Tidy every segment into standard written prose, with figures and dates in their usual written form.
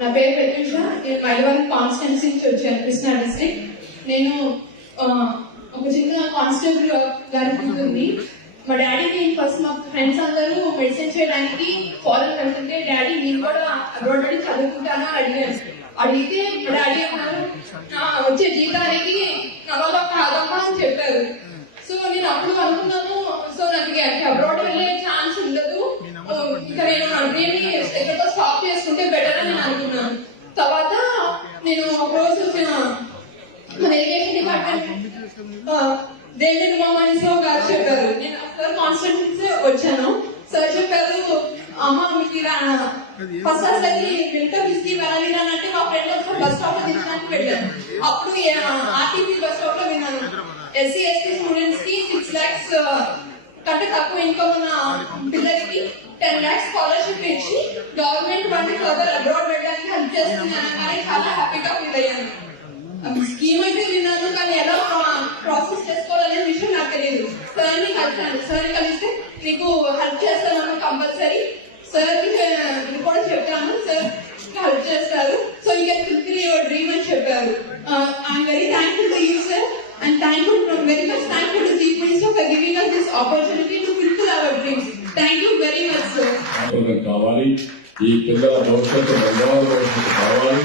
నా పేరు ప్రత్యూష. నేను మైలవరం కాన్స్టిట్యున్సీ నుంచి వచ్చాను, కృష్ణా డిస్ట్రిక్ట్. నేను ఒక చిన్న కానిస్టేబుల్ గారి కూతుర్ని. మా డాడీకి ఫస్ట్ మా ఫ్రెండ్స్ అందరూ మెడిసిన్ చేయడానికి ఫారెన్ వెళ్తుంటే డాడీ నేను కూడా అబ్రాడ్ వెళ్ళి చదువుకుంటానా అడిగాను. అడిగితే మా డాడీ అన్నారు వచ్చే జీతానికి నా వల్ల కాదమ్మా అని చెప్పారు. సో నేను అప్పుడు అనుకున్నాను, సో నాకు అబ్రాడ్ వెళ్ళే ఛాన్స్ ఉండదు, ఇక నేను అన్నిటిని ఎక్కడితో స్టాప్ చేసుకుంటే బెటర్ అని నేను అనుకున్నాను. తర్వాత నేను ఒక రోజు మన ఇరిగేషన్ డిపార్ట్మెంట్ దేవేంద్ర రామాయణరావు గారు చెప్పారు. నేను సార్ కాన్స్టిట్యూన్సీ వచ్చాను. సార్ చెప్పారు, అమ్మ మీకు ఫస్ట్ అసలు వెల్కమ్ ఇస్కి వెళ్ళాలి అంటే మా ఫ్రెండ్ ఒకసారి బస్ స్టాప్ లో దిగడానికి వెళ్ళాను. అప్పుడు ఆర్టీపీ బస్ స్టాప్ లో విన్నాను, ఎస్సీ ఎస్టీ స్టూడెంట్స్ కి 6 lakhs కంటే తక్కువ ఇన్కమ్ ఉన్న పిల్లలకి 10 lakhs స్కాలర్షిప్ ఇచ్చి గవర్నమెంట్ ఫండ్ ఫర్దర్ అబ్రాడ్ వెళ్ళడానికి హెల్ప్ చేస్తుంది అనగానే చాలా హ్యాపీగా ఫీల్ అయ్యాను. స్కీమ్ అయితే విన్నాను, కానీ ఎలా ప్రాసెస్ చేసుకోవాలనే విషయం నాకు తెలియదు. సార్ని కలిసాను. సార్ కలిస్తే మీకు హెల్ప్ చేస్తాను కంపల్సరీ, సార్ కూడా చెప్పాను, సార్ హెల్ప్ చేస్తారు. So you can fulfil your dream అని చెప్పారు. I'm very thankful to you sir, and very much thankful to Chief Minister for giving us this opportunity to fulfill our dreams. Thank you very much, sir. కావాలి ఈ పిల్లల భవిష్యత్తు బంగారు భవిష్యత్తు కావాలి.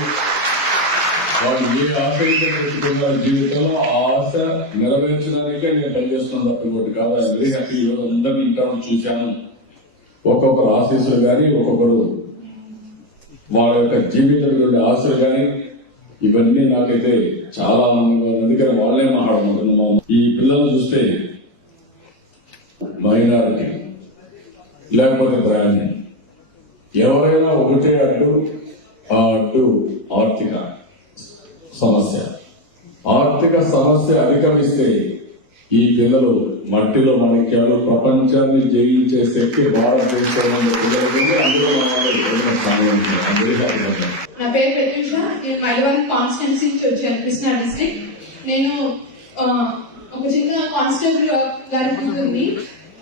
వాళ్ళు ఏ ఆశయితే పెట్టుకున్న జీవితంలో ఆ ఆశ నెరవేర్చడానికే నేను పనిచేస్తున్నాను తప్ప ఇంకోటి కాదు. Very happy. అందరినీ ఇంట్లో చూశాను. ఒక్కొక్కరు ఆశీస్సులు కానీ, ఒక్కొక్కరు వాళ్ళ యొక్క జీవితంలో ఆశలు కానీ, ఇవన్నీ నాకైతే చాలా ఆనందంగా ఉంది. అందుకని వాళ్ళే మాట్లాడుకుంటున్నాము. ఈ పిల్లలు చూస్తే మైనారిటీ లేకపోతే బ్రాహ్మణ్ ఎవరైనా ఒకటే అడ్డు, ఆ అడ్డు ఆర్థిక సమస్య. ఆర్థిక సమస్య అధిగమిస్తే ఈ పిల్లలు మట్టిలో మణిక్యాలు, ప్రపంచాన్ని జయించే శక్తి భారతదేశంలో పిల్లలు. అందులో నా పేరు ప్రత్యూష. నేను మైలవరం కాన్స్టిట్యున్సీ నుంచి వచ్చాను, కృష్ణా డిస్ట్రిక్ట్. నేను ఒక చిన్న కానిస్టేబుల్ గారి కూతుర్ని.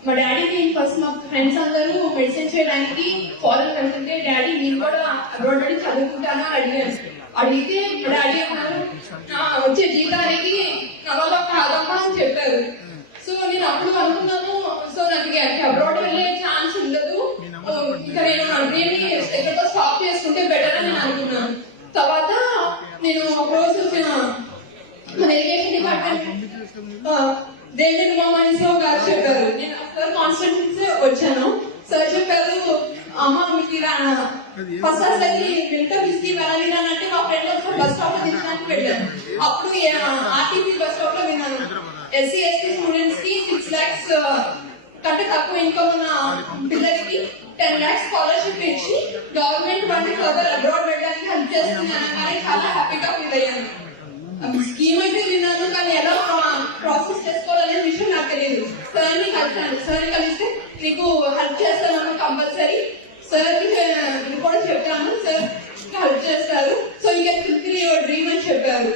మా డాడీకి ఫస్ట్ మా ఫ్రెండ్స్ అందరూ మెడిసిన్ చేయడానికి ఫారెన్ వెళ్తుంటే డాడీ నేను కూడా అబ్రాడ్ వెళ్ళి చదువుకుంటానా అడిగాను. అడిగితే మా డాడీ అన్నారు వచ్చే జీతానికి నా వల్ల కాదమ్మా అని చెప్పారు. సో నేను అప్పుడు అనుకున్నాను, సో నాకు అబ్రాడ్ వెళ్ళే ఛాన్స్ ఉండదు, ఇక నేను అన్నిటిని ఎక్కడితో స్టాప్ చేసుకుంటే బెటర్ అని నేను అనుకున్నాను. తర్వాత నేను ఒక రోజు మన ఇరిగేషన్ డిపార్ట్మెంట్ దేవేంద్ర రామాయణరావు గారు చెప్పారు. నేను సార్ కాన్స్టిట్యూన్సీ వచ్చాను. సార్ చెప్పారు, అమ్మ మీకు ఫస్ట్ అసలు వెల్కమ్ ఇస్కి వెళ్ళాలి అంటే మా ఫ్రెండ్ ఒకసారి బస్ స్టాప్ లో దిగడానికి వెళ్ళాను. అప్పుడు ఆర్టీపీ బస్ స్టాప్ లో విన్నాను, ఎస్సీ ఎస్టీ స్టూడెంట్స్ కి 6 lakhs కంటే తక్కువ ఇన్కమ్ ఉన్న పిల్లలకి 10 lakhs స్కాలర్షిప్ ఇచ్చి గవర్నమెంట్ ఫండ్ ఫర్దర్ అబ్రాడ్ వెళ్ళడానికి హెల్ప్ చేస్తుంది అనగానే చాలా హ్యాపీగా ఫీల్ అయ్యాను. స్కీమ్ అయితే విన్నాను, కానీ ఎలా ప్రాసెస్ చేసుకోవాలనే విషయం నాకు తెలియదు. సార్ని కలిసాను. సార్ కలిస్తే మీకు హెల్ప్ చేస్తాను కంపల్సరీ, సార్ కూడా చెప్పాను, సార్ హెల్ప్ చేస్తారు. So you can fulfil your dream అని చెప్పారు.